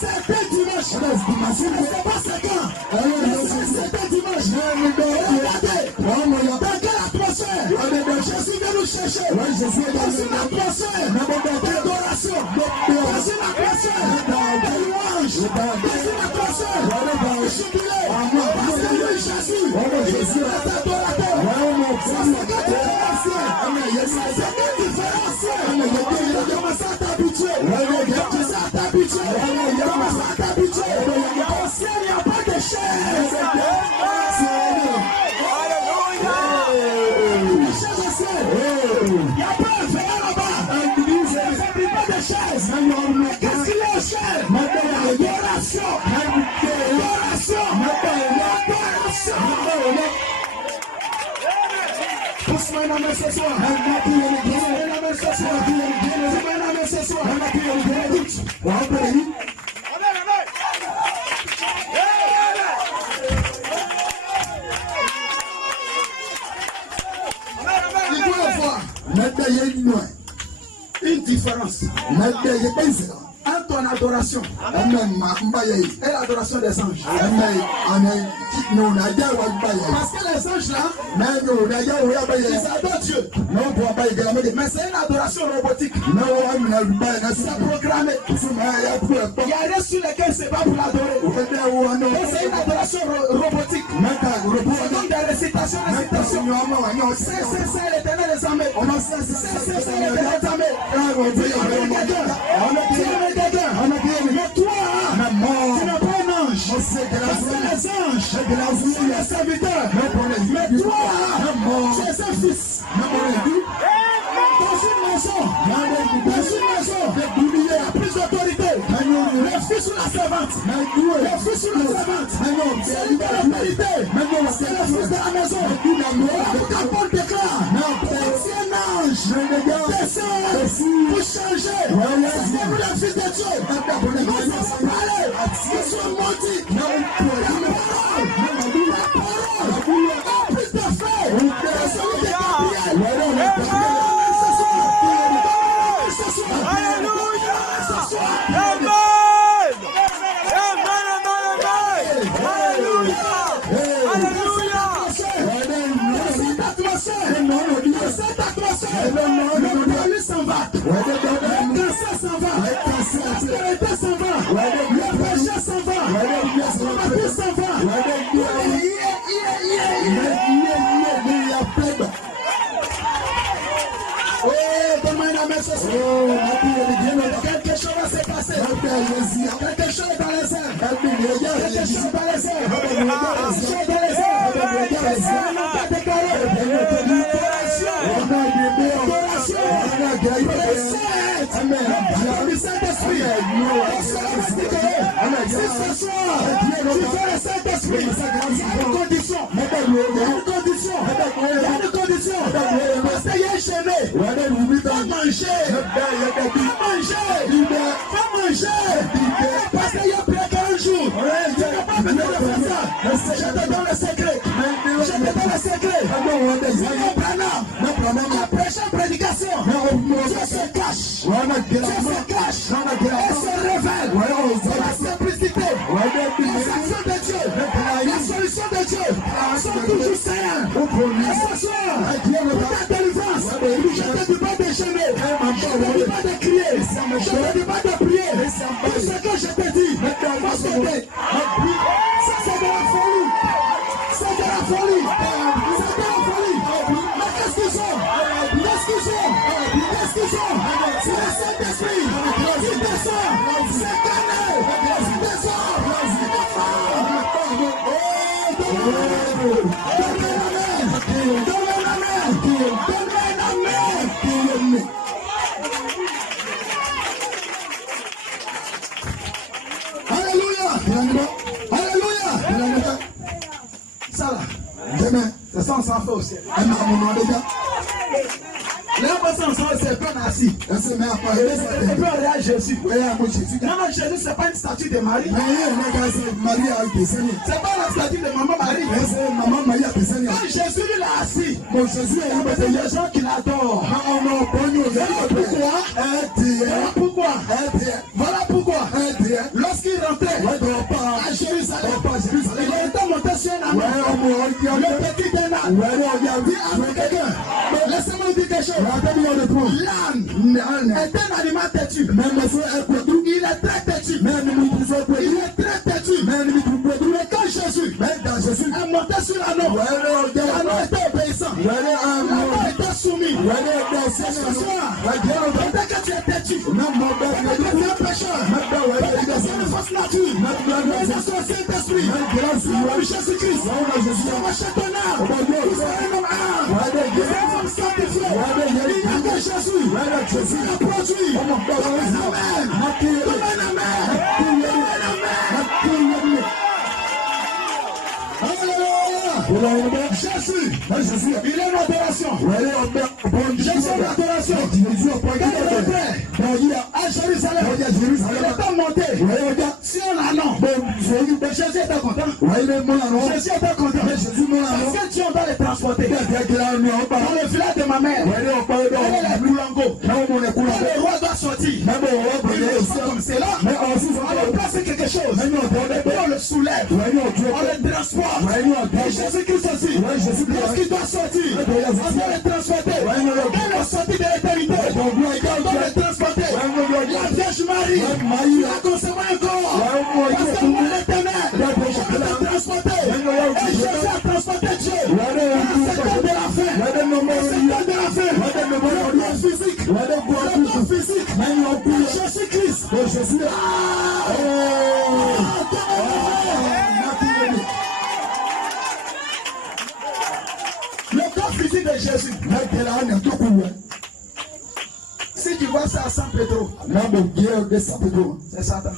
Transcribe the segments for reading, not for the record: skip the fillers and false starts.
C'était dimanche. Je ne sais pas c'est quand. C'était dimanche. Regardez. Dans quelle atmosphère Jésus vient nous chercher. Dans une atmosphère d'adoration. Dans une atmosphère de louange. Dans une atmosphère de jubilé. Parce que lui, Jésus, il est adorateur. C'est ce que tu commences à t'habituer. Au ciel, il n'y a pas de chaise. Il n'y a pas un verre là-bas. Il n'y a pas de chaise. Mais qu'est-ce qu'il y a au ciel? L'adoration. Pousse-moi une main ce soir. Pousse-moi une main ce soir. Pousse-moi une main ce soir. Il doit y avoir une différence entre ton adoration et l'adoration des anges. Parce que les anges là, ils adorent Dieu. Mais c'est une adoration robotique. C'est programmé. Il y a rien sur lequel c'est pas pour l'adorer. C'est une adoration robotique. C'est comme des récitations. C'est l'éternel des armées. C'est l'éternel des armées. Mais toi, tu n'as pas un ange. C'est les anges, c'est les serviteurs. Mais toi, tu es un fils. Dans une maison, il y a plus d'autorité. Le fils ou la servante. Le fils ou la servante. C'est l'autorité. C'est le fils de la maison. La porte déclare. C'est un ange. Descend pour changer. C'est vous le fils de Dieu. Il va parler. Ils sont maudits. La parole. Plus de fait. Cette atmosphère, le police s'en va, le cancer s'en va, la sécurité s'en va, le péché s'en va, la maladie s'en va. Oh, donne-moi la main ce soir. Quelque chose va se passer. Quelque chose dans les airs. Quelque chose dans les airs. Parce qu'il y a plus qu'un jour. Tu n'as pas besoin de faire ça. Je te donne le secret. Je te donne le secret. La prochaine prédication, Dieu se cache. Dieu se cache. Elle se révèle. La simplicité. Les actions de Dieu. La solution de Dieu sont toujours saines. Et ce soir, pour ta délivrance, je ne te dis pas de jeûner. Je ne te dis pas de crier. Je ne te dis pas de prier. Tout ce que je te dis, parce que ça c'est de la folie. C'est de la folie. C'est de la folie. Mais qu'est-ce qu'ils ont? Qu'est-ce qu'ils ont? Qu'est-ce qu'ils ont? C'est le Saint-Esprit. Il descend. C'est cané. Il descend. Donne-moi la main. Donne-moi la main. Alléluia. Alléluia. Ça là. Demain, c'est ça on s'en fait aussi. Là, on s'en fait, c'est pas assis. C'est pas réel Jésus. Non, Jésus, c'est pas une statue de Marie. C'est pas la statue de maman Marie. Quand Jésus il est assis, il y a des gens qui l'adorent. Pourquoi? Voilà pourquoi. Le petit Bernard. Dis avec quelqu'un. Laissez-moi dire quelque chose. L'âne est un animal têtu. Il est très têtu. Il est très têtu. Mais quand Jésus est monté sur l'anneau, l'anneau était obéissant. L'anneau était soumis. C'est ce soir. Peut-être que tu es têtu. Peut-être que tu es un pécheur. Peut-être que c'est une fausse nature. Mais c'est son Saint-Esprit. Jésus-Christ. Ça va chez ton âme. Vous êtes un homme âme. Vous êtes un homme sanctifié. Il n'y a que Jésus. Il a produit. Amen. Jésus, il est l'adoration. Jésus est l'adoration. À Jérusalem, il est monté sur l'anneau. Jésus était content. Jésus était content. Parce que Dieu va les transporter. Dans le village de ma mère, elle est les Koulango. Quand le roi doit sortir, il comme c'est là. On place quelque chose. On le soulève. On le transporte. Et Jésus-Christ aussi. Lorsqu'il doit sortir, on doit le transporter. Dès la sortie de l'éternité, on doit le transporter. La Vierge Marie a conservé un corps. Parce que moi l'éternel, je peux le transporter. Et Jésus a transporté Dieu. À cette heure de la fin. À cette heure de la fin. Le corps physique. Le corps physique. Jésus-Christ. Jésus. Le corps physique de Jésus. Si tu vois ça à San Pedro, c'est Satan.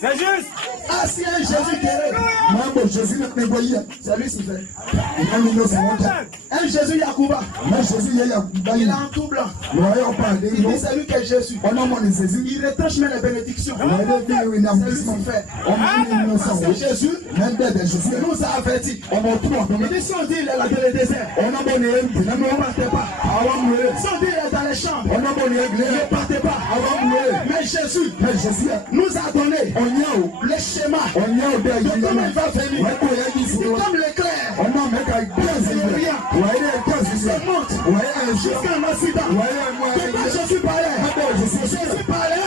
C'est juste. Ah, si un Jésus guérit, c'est lui qui fait. Un Jésus Yacouba, il est en tout blanc. Il dit c'est lui qui est Jésus. Il retranche même les bénédictions. C'est lui qui fait. Parce que Jésus nous a avertis. Il dit si on dit il est là dans le désert, ne partez pas. Si on dit il est dans les chambres, ne partez pas. Mais Jésus nous a donné le schéma de comment il va venir. C'est comme l'éclair. Se monte jusqu'à un accident. Quand Jésus parlait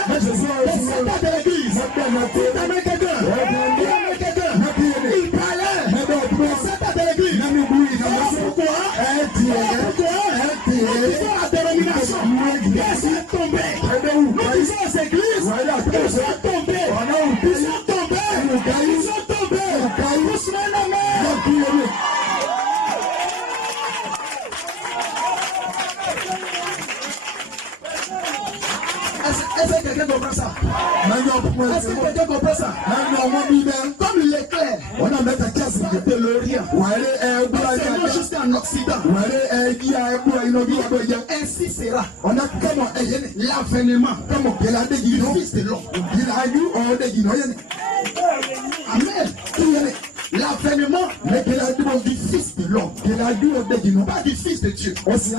de 7 ans de l'église. Il amène quelqu'un. Il parlait de 7 ans de l'église. Pourquoi? Nous disons la dénomination. Qu'est-ce qui est tombé? Nous disons aux églises. Ils sont tombés. Ils sont tombés. Ils sont tombés. Vous serez nommés. Est-ce que quelqu'un comprend ça? Est-ce que quelqu'un comprend ça? Comme l'éclair de l'Orient, c'est jusqu'en Occident. Ainsi sera l'avènement du Fils de l'homme. Amen. L'avènement du Fils de l'homme. Pas du Fils de Dieu, mais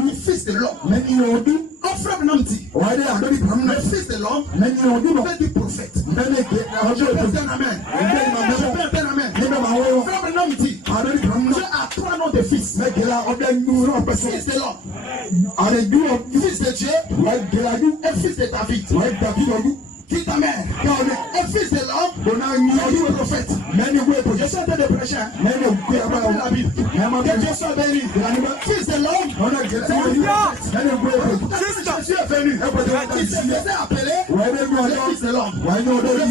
du Fils de l'homme. On frappe l'homme dit, le Fils de l'homme fait du prophète. Je peux faire un amen. Je peux faire un amen. Frappe l'homme dit, Dieu a 3 noms de fils. Fils de l'homme, fils de Dieu, et fils de David. Qui ta mère? Un fils de l'homme, un prophète. Je suis en train de prêcher. La Bible. Que Dieu soit béni. Fils de l'homme, c'est un prophète. Jésus est venu. Il se faisait appeler le fils de l'homme. Le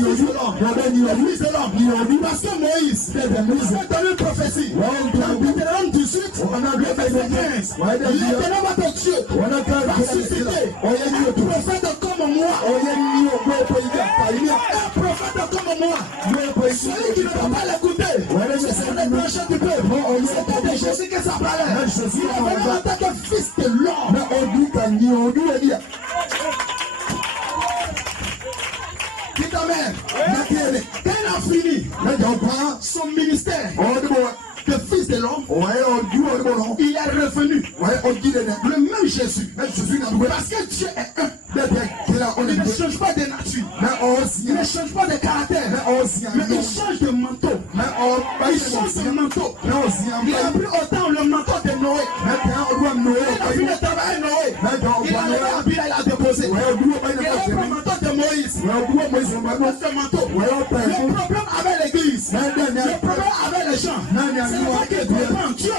fils de l'homme. Le fils de l'homme. Parce que Moïse a donné une prophétie. Dans Deutéronome 18, le verset 15. L'éternel votre Dieu va susciter un prophète comme moi. Un prophète comme moi. Celui qui ne va pas l'écouter, c'est le prochain du peuple. C'était de Jésus que ça parlait. Il est venu en tant que fils de l'homme. Qui t'amène? Quand il a fini son ministère de fils de l'homme, il est revenu. Le même Jésus. Parce que Dieu est un. Il ne change pas de nature. Il ne change pas de caractère. Mais il change de manteau. Il change son manteau. Il a pris autant le manteau de Noé. Il a fini de travailler Noé. Il a levé la Bible, il a déposé. Il a pris le manteau de Moïse. Ce manteau. Le problème avec l'église, le problème avec les gens, c'est pas qu'ils comprennent Dieu.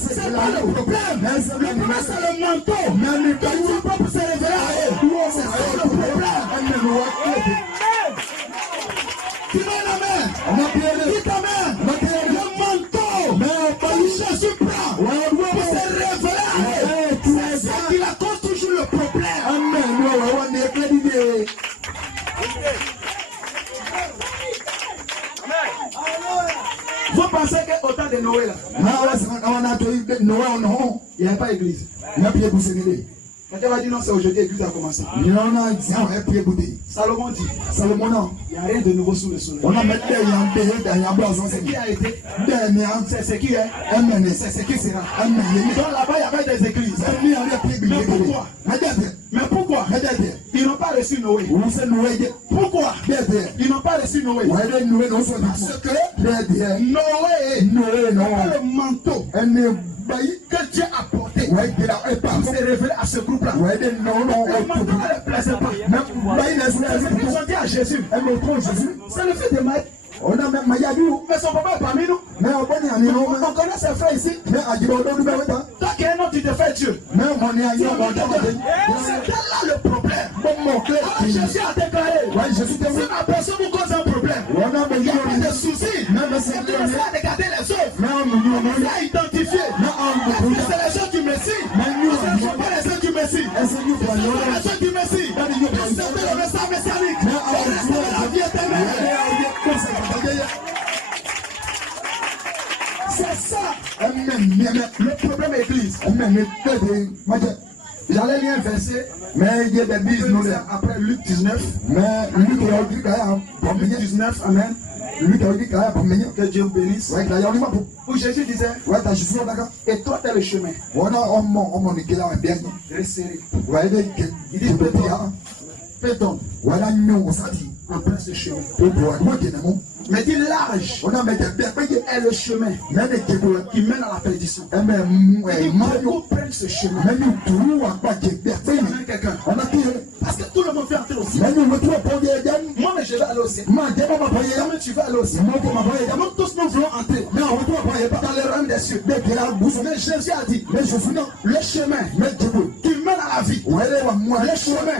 C'est pas le problème. Le problème c'est le manteau. Que Dieu peut se révéler à eux. C'est ça le problème. Tu mets la main. Dis ta main. Le manteau que Jésus prend pour se révéler à eux. C'est ça qui la cause toujours le problème. Vous pensez qu'au temps de Noé là, il n'y avait pas d'église. Quand tu vas dire non, c'est aujourd'hui l'église a commencé. Salomon dit, il n'y a rien de nouveau sous le soleil. C'est qui a été, c'est ce qui est, c'est ce qui sera. Donc là-bas, il y avait des églises. Mais pourquoi ils n'ont pas reçu Noé? Pourquoi ils n'ont pas reçu Noé? Parce que Noé n'a pas le manteau que Dieu a porté pour se révéler à ce groupe-là. Le manteau ne le plaisait pas. C'est ce qu'ils ont dit à Jésus. C'est le fils de Maïs. Mais son papa est parmi nous. On connaît ses frères ici. Toi qui es un homme, tu te fais Dieu. C'est là le problème. Alors Jésus a déclaré, si ma personne vous cause un problème, il n'y a pas de souci. C'est que vous allez regarder les œuvres. Vous allez identifier. C'est les œuvres du Messie. Ce ne sont pas les œuvres du Messie. Ce sont les œuvres du Messie. C'est le message messianique. C'est la vie éternelle. C'est ça. Le problème église. J'allais lire un verset. Après Luc 19. Luc 19, amen. Que Dieu vous bénisse. Où Jésus disait, et toi t'es le chemin. Resserré. Il dit, pédon. En place de chemin. Mais dit large est le chemin qui mène à la perdition. Beaucoup prennent ce chemin. Quelqu'un. Parce que tout le monde fait entrer au ciel. Moi, mais je vais aller au ciel. Moi, tu vas aller au ciel. Nous tous nous voulons entrer dans le rang des cieux. Mais Jésus a dit, le chemin qui mène à la vie, le chemin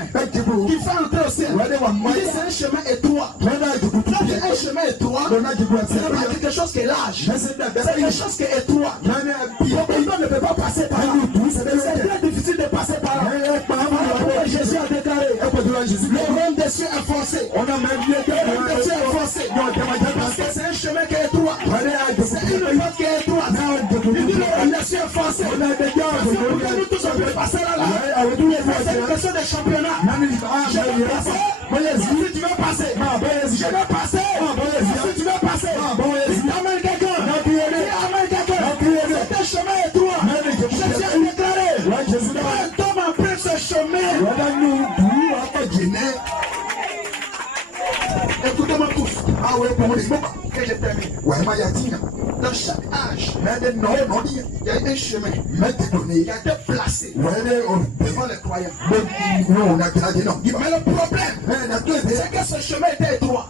qui fait entrer au ciel, il dit c'est un chemin étroit. Un chemin étroit, c'est pas quelque chose qui est large, c'est quelque chose qui est étroit. Le ne peut pas passer par là. C'est très difficile de passer par là. Jésus a déclaré, le rang des cieux est forcé. Le rang des cieux est forcé. Parce que c'est un chemin qui est étroit. C'est une porte qui est étroite. Il dit le rang des cieux est forcé. Pour que nous tous on peut passer là. C'est une question de championnat. Je vais passer. Si tu veux passer, je vais passer. Si tu veux passer, amène quelqu'un. Amène quelqu'un. C'est un chemin étroit. Jésus a déclaré, quand Tom a pris ce chemin. Écoutez-moi tous. Que je termine. Dans chaque âge, il y a un chemin qui a été placé devant les croyants. Mais le problème, c'est que ce chemin était étroit.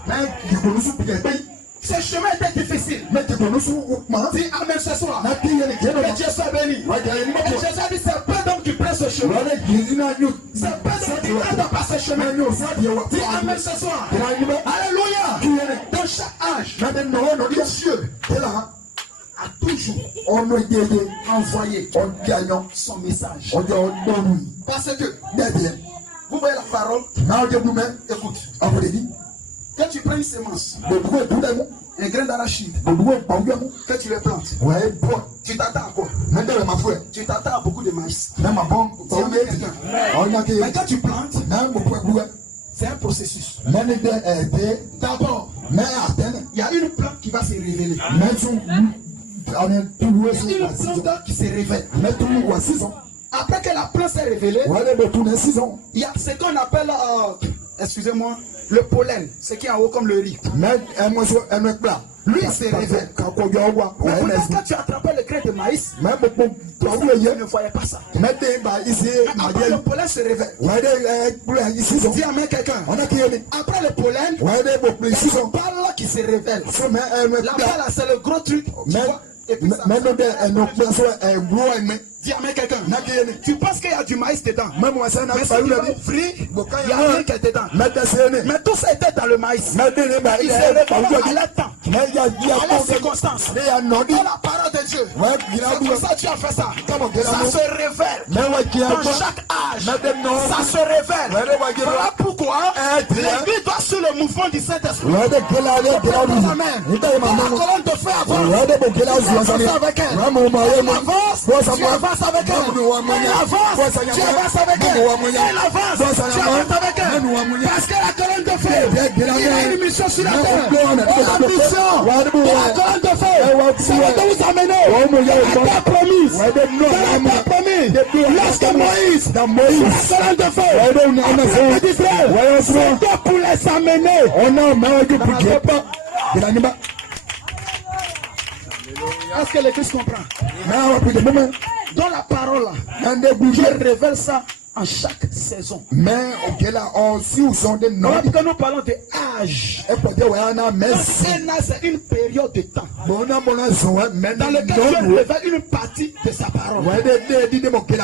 Ce chemin était difficile. Dis amen ce soir. Que Dieu soit béni. Et Jésus a dit, c'est pas d'homme qui prend ce chemin. C'est pas d'homme qui prend pas ce chemin. Dis amen ce soir. Alléluia. Dans chaque âge, Dieu a toujours envoyé son message. Parce que vous voyez la parole. Écoute. Quand tu prends une semence, un grain d'arachide, que tu le plantes, tu t'attends à quoi? Tu t'attends à beaucoup de maïs. Mais quand tu plantes, c'est un processus. D'abord, il y a une plante qui va se révéler. Il y a une plante qui se révèle. Après que la plante s'est révélée, il y a ce qu'on appelle, excusez-moi, le pollen, ce qui est en haut comme le riz. Lui, il se révèle. Quand tu attrapais le grain de maïs, tu ne voyais pas ça. Après, le pollen se révèle. Dis amen quelqu'un. Après le pollen, c'est le balle qui se révèle. La balle, c'est le gros truc. Dis amen quelqu'un. Tu penses qu'il y a du maïs dedans. Mais si tu vas ouvrir, il n'y a rien qui est dedans. Mais tout ça était dans le maïs. Il s'est révélé à l'instant. À la circonstance. À la parole de Dieu. C'est comme ça que tu as fait ça. Ça se révèle. Dans chaque âge. Ça se révèle. Voilà pourquoi l'Église doit suivre le mouvement du Saint-Esprit. La colonne de feu avance. Tu avances avec elle. Tu avances avec elle. Elle avance. Tu avances avec elle. Elle avance. Tu avances avec elle. Parce que la colonne de feu, il a une mission sur la terre. La mission de la colonne de feu, c'est de vous amener à la promise. Dans la promise. Lorsque Moïse, la colonne de feu, c'était pour les amener. Est-ce que l'Église comprend? Dans la parole, Dieu révèle ça en chaque saison. Mais que nous parlons de âge. Un âge, c'est une période de temps dans lequel Dieu révèle une partie de sa parole. Et au fur et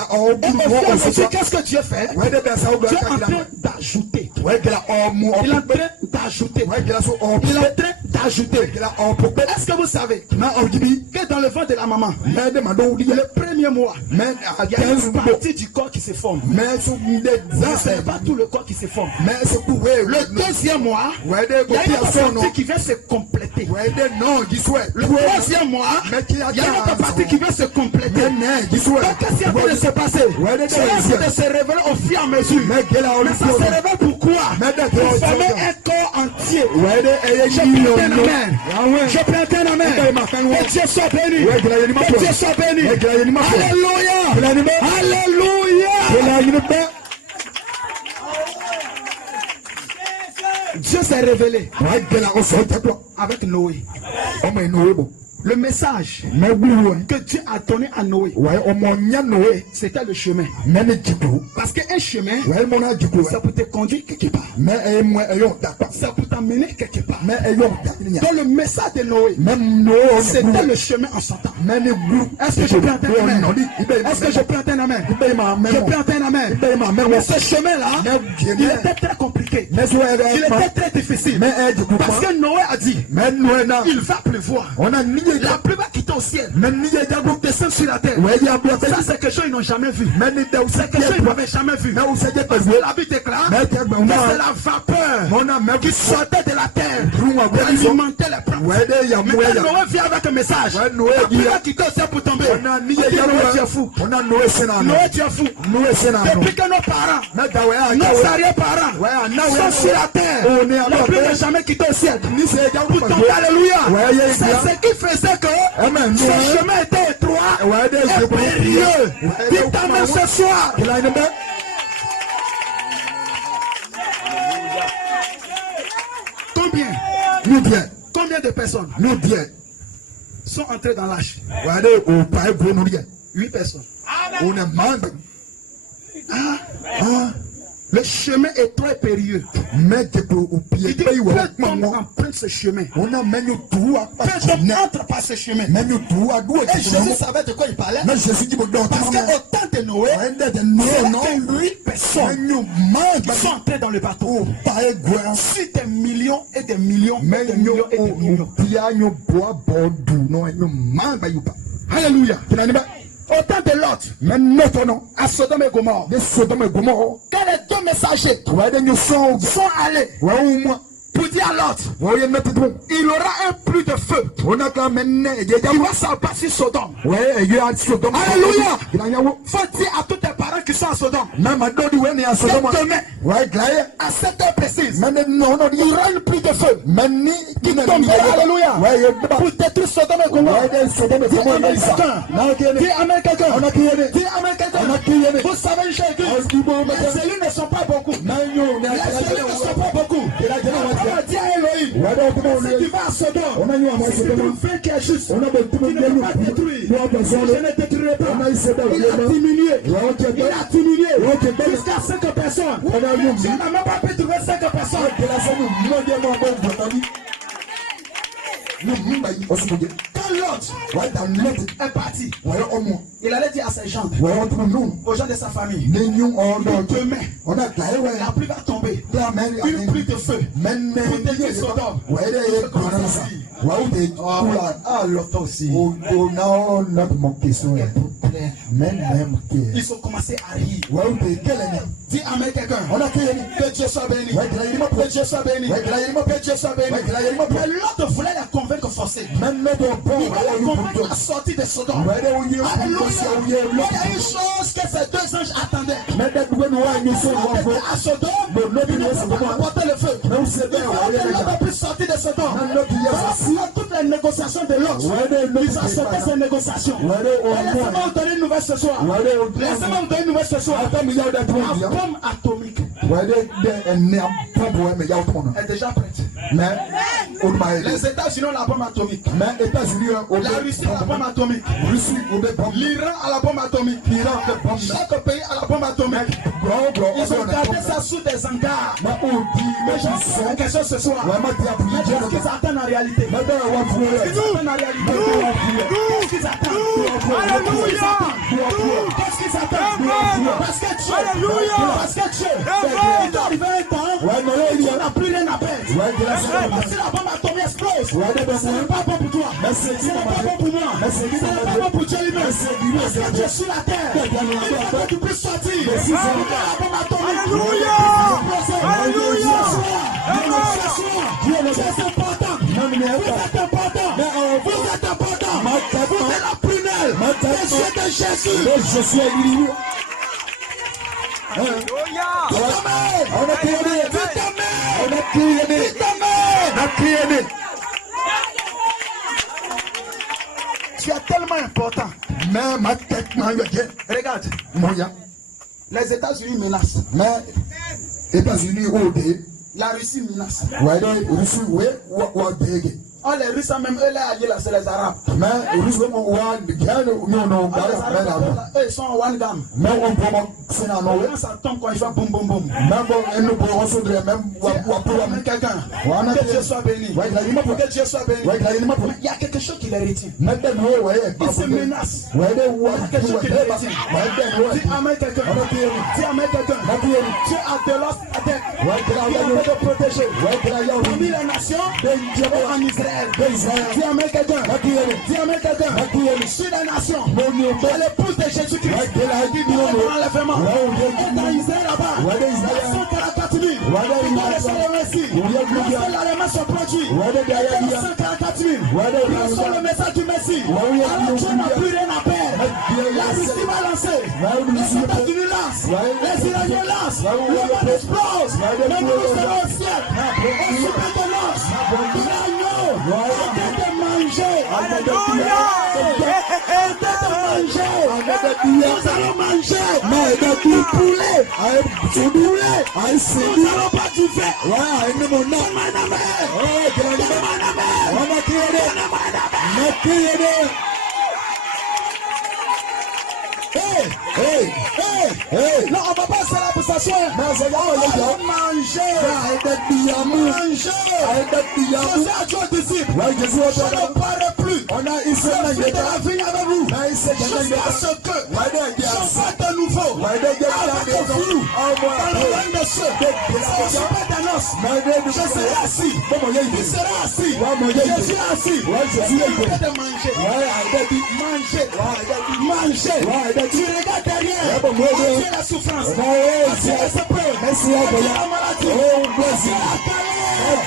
à mesure, qu'est-ce que Dieu fait? Dieu est en train d'ajouter. Il est en train d'ajouter. Il est en train d'ajouter. Est-ce que vous savez que dans le ventre de la maman, le premier mois, il y a une partie du corps qui se forme. Ce n'est pas tout le corps qui se forme. Le deuxième mois, il y a une partie qui vient se compléter. Le troisième mois, il y a une autre partie qui vient se compléter. Donc, qu'est-ce qui est en train de se passer? C'est de se révéler au fur et à mesure. Mais ça se révèle pourquoi? Pour former un corps entier. Je prends un amen. Je prends un amen. Que Dieu soit béni. Que Dieu soit béni. Alléluia. Alléluia. Dieu s'est révélé avec Noé. Le message que Dieu a donné à Noé, c'était le chemin. Parce qu'un chemin, ça peut te conduire quelque part. Ça peut t'amener quelque part. Dans le message de Noé, c'était le chemin en sortant. Est-ce que je peux entendre un amen? Est-ce que je peux entendre un amen? Je peux entendre un amen. Mais ce chemin-là, il était très compliqué. Il était très difficile. Parce que Noé a dit, il va pleuvoir. La pluie va quitter au ciel pour descendre sur la terre. Ça, c'est quelque chose qu'ils n'ont jamais vu. C'est quelque chose qu'ils n'avaient jamais vu. Parce que la Bible déclare que c'est la vapeur qui sortait de la terre pour alimenter les plantes. Mais quand Noé vient avec un message, la pluie va quitter au ciel pour tomber. Noé, tu es fou. Noé, tu es fou. Depuis que nos parents, nos arrière-parents sont sur la terre, la pluie n'a jamais quitté au ciel pour tomber. Alléluia. C'est ce qui faisait que ce chemin était étroit et périlleux. Dites amen ce soir. Combien de personnes sont entrées dans l'âge? 8 personnes. Le chemin est très périlleux. Il dit, peu d'hommes empruntent ce chemin. Peu d'hommes entrent par ce chemin. Et Jésus savait de quoi il parlait. Parce qu'au temps de Noé, c'est 8 personnes qui sont entrées dans le bateau. Si des millions et des millions et des millions et des millions. Alléluia. Au temps de Lot, à Sodome et Gomorrhe, quand les deux messagers sont allés pour dire à Lot, il aura un plus de feu. Il va s'abattre sur Sodome. Alléluia. Faut dire à tous tes parents qui sont à Sodome, demain, à cette heure précise, il y aura un plus de feu qui tombera. Alléluia. Pour détruire Sodome et Gomorrhe. Dis amen quelqu'un. Dis amen quelqu'un. Vous savez une chose, les cellules ne sont pas beaucoup. Les cellules ne sont pas beaucoup. Dis à Elohim, Si tu vas à Sodome, si tu trouves quelqu'un qui est juste, qui ne peut pas détruire, je ne détruirai pas. Il a diminué jusqu'à 5 personnes. Dieu n'a même pas pu trouver 5 personnes. Quand l'autre est parti, il allait dire à ses gens, aux gens de sa famille, demain, la pluie va tomber, une pluie de feu, pour détruire Sodome. Ils ont commencé à rire. Dis amen quelqu'un. Que Dieu soit béni. Que Dieu soit béni. Que Dieu soit béni. Mais l'autre voulait la convaincre forcée. Il va la convaincre à sortir de Sodome. Alléluia. Il y a une chose que ces deux anges attendaient. À Sodome, ils ne pouvaient pas apporter le feu. Il fallait que l'autre puisse sortir de Sodome. Toutes les négociations de l'autre, ils ont sauté ces négociations. Laissez-moi vous donner une nouvelle ce soir. Laissez-moi vous donner une nouvelle ce soir. La bombe atomique est déjà prête. Les États-Unis ont la bombe atomique. La Russie a la bombe atomique. L'Iran a la bombe atomique. Chaque pays a la bombe atomique. Ils ont gardé ça sous des hangars. Mais j'ai une question ce soir. Qu'est-ce qu'ils attendent en réalité? Qu'est-ce qu'ils attendent? Alléluia. Qu'est-ce qu'ils attendent? Parce que Dieu, il est arrivé un temps, il n'a plus rien à perdre. Si la bombe atomique explose, ce n'est pas bon pour toi. Ce n'est pas bon pour moi. Ce n'est pas bon pour Dieu lui-même. Parce que Dieu sur la terre, il faut que tu puisses sortir. La bombe atomique. Alléluia. Alléluia. C'est important. Vous êtes important. Vous êtes important. Vous êtes la prunelle des yeux de Jésus. Je suis élu. Tu es tellement important. Regarde. Les États-Unis menacent. La Russie menace. Oh, les Russes même, eux, là, c'est les Arabes. Eux, ils sont en one gamme. Quand ça tombe, quand ils font boum boum boum. Quelqu'un. Que Dieu soit béni. Que Dieu soit béni. Il y a quelque chose qui les retient. Ils se menacent. Il y a quelque chose qui les retient. Dis amen quelqu'un. Dis amen quelqu'un. Dieu a de l'os à terre. Il a envie de protéger. Parmi les nations, en Israël. Dis amen quelqu'un. Dis amen quelqu'un. Sur les nations. L'épouse de Jésus-Christ. L'enlèvement. Et dans Israël là-bas. 144 000. Ils ont reçu le Messie. L'enlèvement sont produits. 144 000. Ils reçoivent le message du Messie. Alors Dieu n'a plus rien à perdre. La Russie va lancer. Les États-Unis lancent. Les Iraniens lancent. Le monde explose. Mais nous serons au ciel. Au super de l'os. L'agneau. Arrêtez de manger. Alléluia. Arrêtez de manger. Nous allons manger. Du poulet. Nous allons pas du fait. Non, on va pas s'asseoir pour s'asseoir. Manger. Jésus a dit aux disciples, je ne parlerai plus. Je suis de la vie avec vous. Jusqu'à ce que je sois de nouveau avec vous dans le règne de ceux. Au sommet des noces, je serai assis. Tu seras assis. Je suis assis. Je suis de manger. Manger. Tu regardes derrière. Adieu la souffrance. Adieu les épreuves. Adieu la maladie. Adieu la terreur.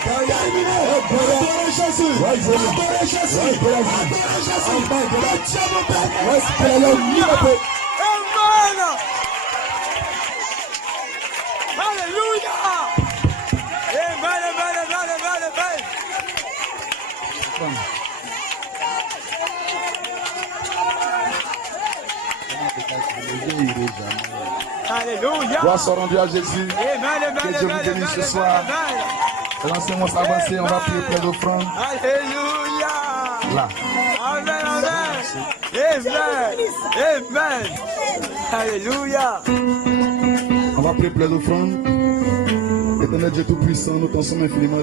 Terminé. Adorez Jésus. Adorez Jésus. Que Dieu vous bénisse. Amen. Alléluia. Amen. Alléluia. Gloire soit rendue à Jésus. Amen, Que amen, Dieu vous amen, bénisse ce amen, soir. amen. Laissez-moi s'avancer, on va prier plein d'offrandes. Alléluia. Là. Amen, amen. Amen. Amen. Alléluia. On va prier plein d'offrandes. Éternel Dieu Tout-Puissant, nous t'en sommes infiniment